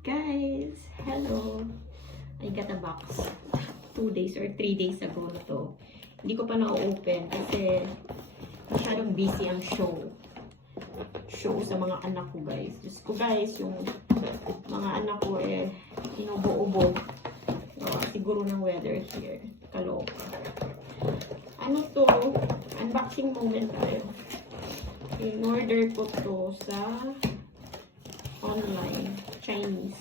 Guys, hello. I got a box 2 days or 3 days ago na to. Hindi ko pa na-open kasi masyadong busy ang show sa mga anak ko, guys. Diyos ko, guys, yung mga anak ko inubo-ubo. Siguro ng weather here. Kaloka. Ano to? Unboxing moment tayo. In-order ko to sa online. Chinese.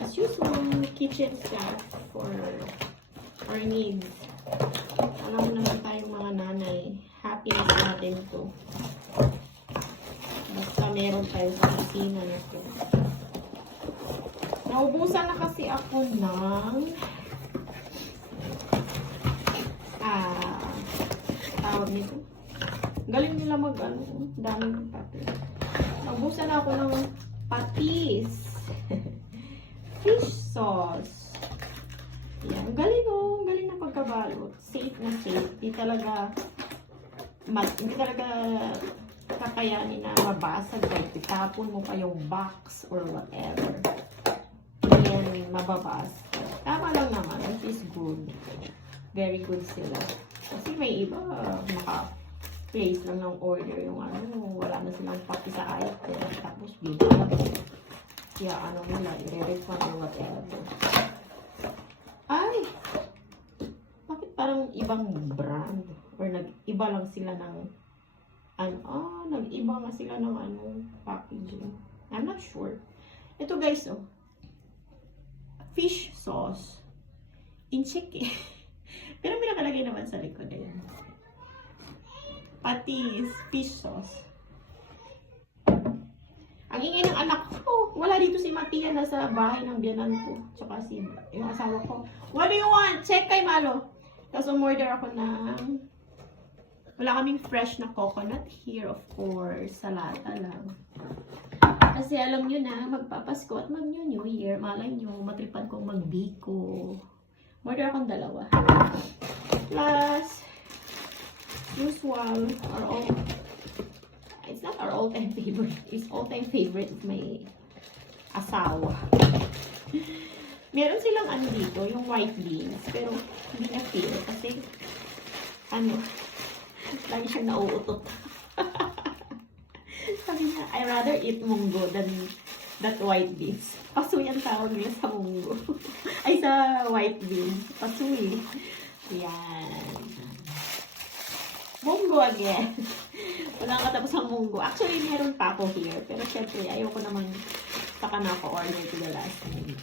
As usual, kitchen stuff for our needs. Alam mo naman tayong mga nanay. Happiness natin to. Basta meron tayo sa kusina na to. Naubusan na kasi ako ng tawag nito. Galing nila daming papel. Naubusan na ako ng patis. Fish sauce. Yan. Galing galing na pagkabalot. Safe na safe. Hindi talaga kakayanin na mabasag kahit itapon mo pa yung box or whatever. Hindi yan mababasag. Tama lang naman. It is good. Very good sila. Kasi may iba place lang ng order yung wala na silang pati sa item. Tapos bigla. Kaya nila, i-refund or whatever. Ay! Bakit parang ibang brand? Or nag-iba lang sila ng nag-iba nga sila ng packaging. I'm not sure. Ito guys, fish sauce. Incheck Pero may nakalagay naman sa likod na yan. Patis, fish sauce. Ang ingay ng anak ko. Wala dito si Matia, nasa bahay ng biyanan ko. Tsaka yung asawa ko. What do you want? Check kay Malo. Tapos umorder ako ng wala kaming fresh na coconut here, of course. Salata lang. Kasi alam nyo na, magpapasko at mag-New Year. Malay nyo, matripan kong magbiko. Order akong 2. Plus, usual, it's not our all-time favorite. It's all-time favorite of my asawa. Meron silang dito, yung white beans. Pero, hindi na feel. Kasi, lagi siyang nauutot. Sabi niya, I rather eat munggo than that white beans. Pasoy ang tawag nila sa munggo. Ay, sa white beans. Pasoy. Yan. Munggo again. Walang katapos ang munggo. Actually, meron pa ako here. Pero syempre, ayoko naman saka na ako order to the last minute.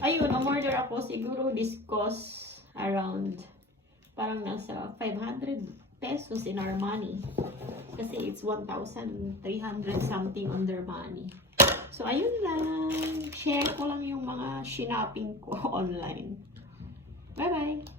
Ayun, umorder ako. Siguro this cost around parang nasa 500 pesos in our money. Kasi it's 1,300 something on their money. So, ayun lang. Share ko lang yung mga shopping ko online. Bye-bye!